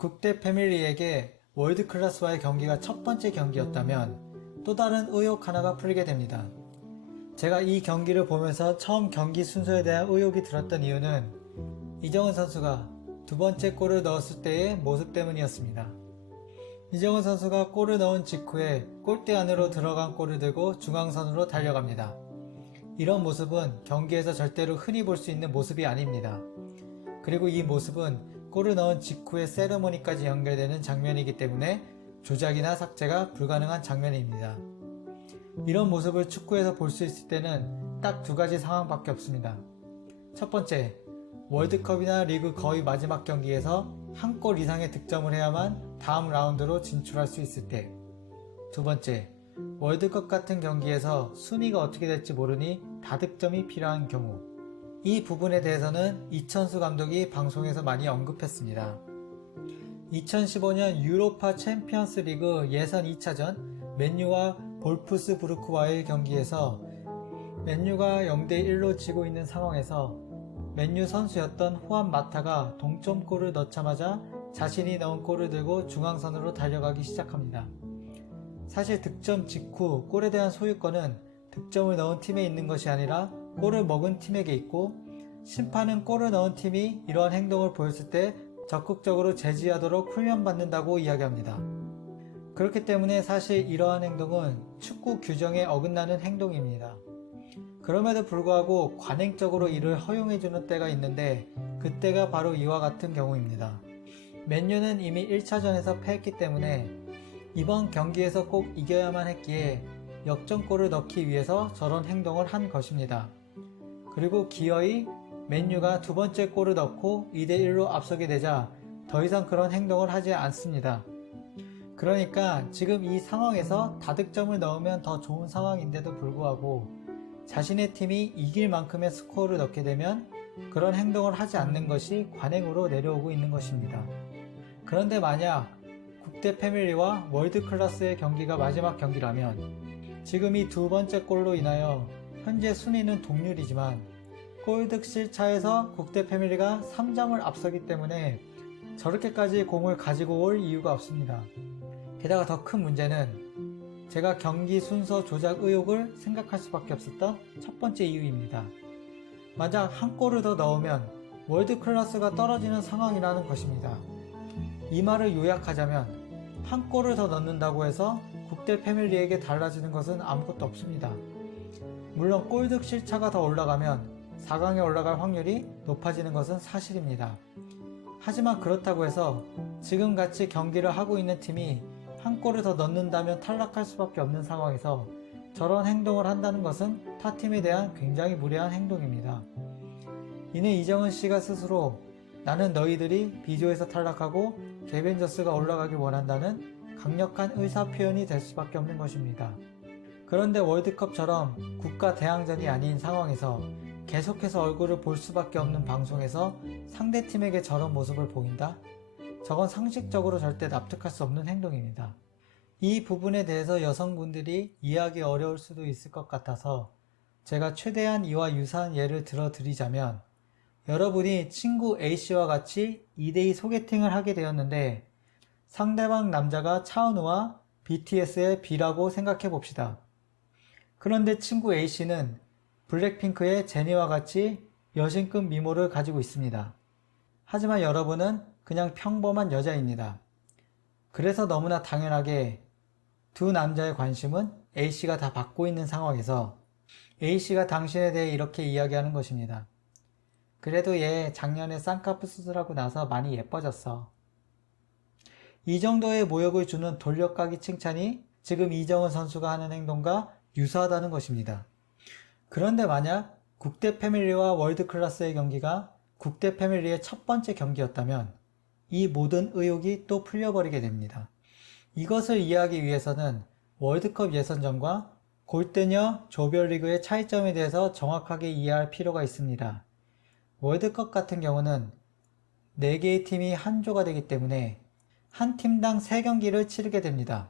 국대 패밀리에게 월드클래스와의 경기가 첫 번째 경기였다면 또 다른 의혹 하나가 풀리게 됩니다. 제가 이 경기를 보면서 처음 경기 순서에 대한 의혹이 들었던 이유는 이정은 선수가 두 번째 골을 넣었을 때의 모습 때문이었습니다. 이정은 선수가 골을 넣은 직후에 골대 안으로 들어간 골을 들고 중앙선으로 달려갑니다. 이런 모습은 경기에서 절대로 흔히 볼 수 있는 모습이 아닙니다. 그리고 이 모습은 골을 넣은 직후의 세레모니까지 연결되는 장면이기 때문에 조작이나 삭제가 불가능한 장면입니다. 이런 모습을 축구에서 볼 수 있을 때는 딱 두 가지 상황밖에 없습니다. 첫 번째, 월드컵이나 리그 거의 마지막 경기에서 한 골 이상의 득점을 해야만 다음 라운드로 진출할 수 있을 때. 두 번째, 월드컵 같은 경기에서 순위가 어떻게 될지 모르니 다득점이 필요한 경우. 이 부분에 대해서는 이천수 감독이 방송에서 많이 언급했습니다. 2015년 유로파 챔피언스 리그 예선 2차전 맨유와 볼프스부르크와의 경기에서 맨유가 0대1로 지고 있는 상황에서 맨유 선수였던 후안 마타가 동점골을 넣자마자 자신이 넣은 골을 들고 중앙선으로 달려가기 시작합니다. 사실 득점 직후 골에 대한 소유권은 득점을 넣은 팀에 있는 것이 아니라 골을 먹은 팀에게 있고, 심판은 골을 넣은 팀이 이러한 행동을 보였을 때 적극적으로 제지하도록 훈련받는다고 이야기합니다. 그렇기 때문에 사실 이러한 행동은 축구 규정에 어긋나는 행동입니다. 그럼에도 불구하고 관행적으로 이를 허용해주는 때가 있는데 그때가 바로 이와 같은 경우입니다. 맨유는 이미 1차전에서 패했기 때문에 이번 경기에서 꼭 이겨야만 했기에 역전골을 넣기 위해서 저런 행동을 한 것입니다. 그리고 기어이 맨유가 두 번째 골을 넣고 2대1로 앞서게 되자 더 이상 그런 행동을 하지 않습니다. 그러니까 지금 이 상황에서 다득점을 넣으면 더 좋은 상황인데도 불구하고 자신의 팀이 이길 만큼의 스코어를 넣게 되면 그런 행동을 하지 않는 것이 관행으로 내려오고 있는 것입니다. 그런데 만약 국대 패밀리와 월드클래스의 경기가 마지막 경기라면 지금 이 두 번째 골로 인하여 현재 순위는 동률이지만 골득실 차에서 국대 패밀리가 3점을 앞서기 때문에 저렇게까지 공을 가지고 올 이유가 없습니다. 게다가 더 큰 문제는 제가 경기 순서 조작 의혹을 생각할 수밖에 없었던 첫 번째 이유입니다. 만약 한 골을 더 넣으면 월드클래스가 떨어지는 상황이라는 것입니다. 이 말을 요약하자면 한 골을 더 넣는다고 해서 국대 패밀리에게 달라지는 것은 아무것도 없습니다. 물론 골득 실차가 더 올라가면 4강에 올라갈 확률이 높아지는 것은 사실입니다. 하지만 그렇다고 해서 지금같이 경기를 하고 있는 팀이 한 골을 더 넣는다면 탈락할 수밖에 없는 상황에서 저런 행동을 한다는 것은 타 팀에 대한 굉장히 무례한 행동입니다. 이는 이정은 씨가 스스로 나는 너희들이 B조에서 탈락하고 개벤저스가 올라가길 원한다는 강력한 의사표현이 될 수밖에 없는 것입니다. 그런데 월드컵처럼 국가 대항전이 아닌 상황에서 계속해서 얼굴을 볼 수밖에 없는 방송에서 상대팀에게 저런 모습을 보인다? 저건 상식적으로 절대 납득할 수 없는 행동입니다. 이 부분에 대해서 여성분들이 이해하기 어려울 수도 있을 것 같아서 제가 최대한 이와 유사한 예를 들어 드리자면 여러분이 친구 A씨와 같이 2대2 소개팅을 하게 되었는데 상대방 남자가 차은우와 BTS의 B라고 생각해 봅시다. 그런데 친구 A씨는 블랙핑크의 제니와 같이 여신급 미모를 가지고 있습니다. 하지만 여러분은 그냥 평범한 여자입니다. 그래서 너무나 당연하게 두 남자의 관심은 A씨가 다 받고 있는 상황에서 A씨가 당신에 대해 이렇게 이야기하는 것입니다. 그래도 얘 작년에 쌍꺼풀 수술하고 나서 많이 예뻐졌어. 이 정도의 모욕을 주는 돌려까기 칭찬이 지금 이정은 선수가 하는 행동과 유사하다는 것입니다. 그런데 만약 국대 패밀리와 월드클래스의 경기가 국대 패밀리의 첫 번째 경기였다면 이 모든 의혹이 또 풀려버리게 됩니다. 이것을 이해하기 위해서는 월드컵 예선전과 골대녀 조별리그의 차이점에 대해서 정확하게 이해할 필요가 있습니다. 월드컵 같은 경우는 4개의 팀이 한 조가 되기 때문에 한 팀당 3경기를 치르게 됩니다.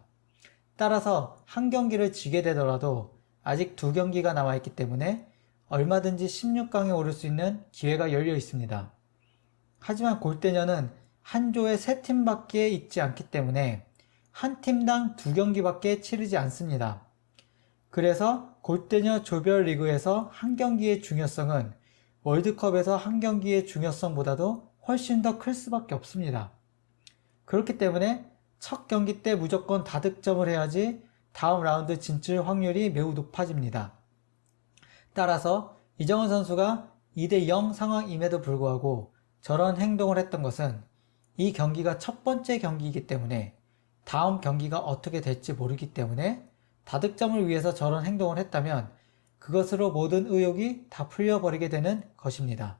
따라서 한 경기를 지게 되더라도 아직 2경기가 남아있기 때문에 얼마든지 16강에 오를 수 있는 기회가 열려 있습니다. 하지만 골대녀는 한 조에 3팀밖에 있지 않기 때문에 한 팀당 2경기밖에 치르지 않습니다. 그래서 골대녀 조별리그에서 한 경기의 중요성은 월드컵에서 한 경기의 중요성보다도 훨씬 더 클 수밖에 없습니다. 그렇기 때문에 첫 경기 때 무조건 다득점을 해야지 다음 라운드 진출 확률이 매우 높아집니다. 따라서 이정은 선수가 2대0 상황임에도 불구하고 저런 행동을 했던 것은 이 경기가 첫 번째 경기이기 때문에 다음 경기가 어떻게 될지 모르기 때문에 다득점을 위해서 저런 행동을 했다면 그것으로 모든 의혹이 다 풀려버리게 되는 것입니다.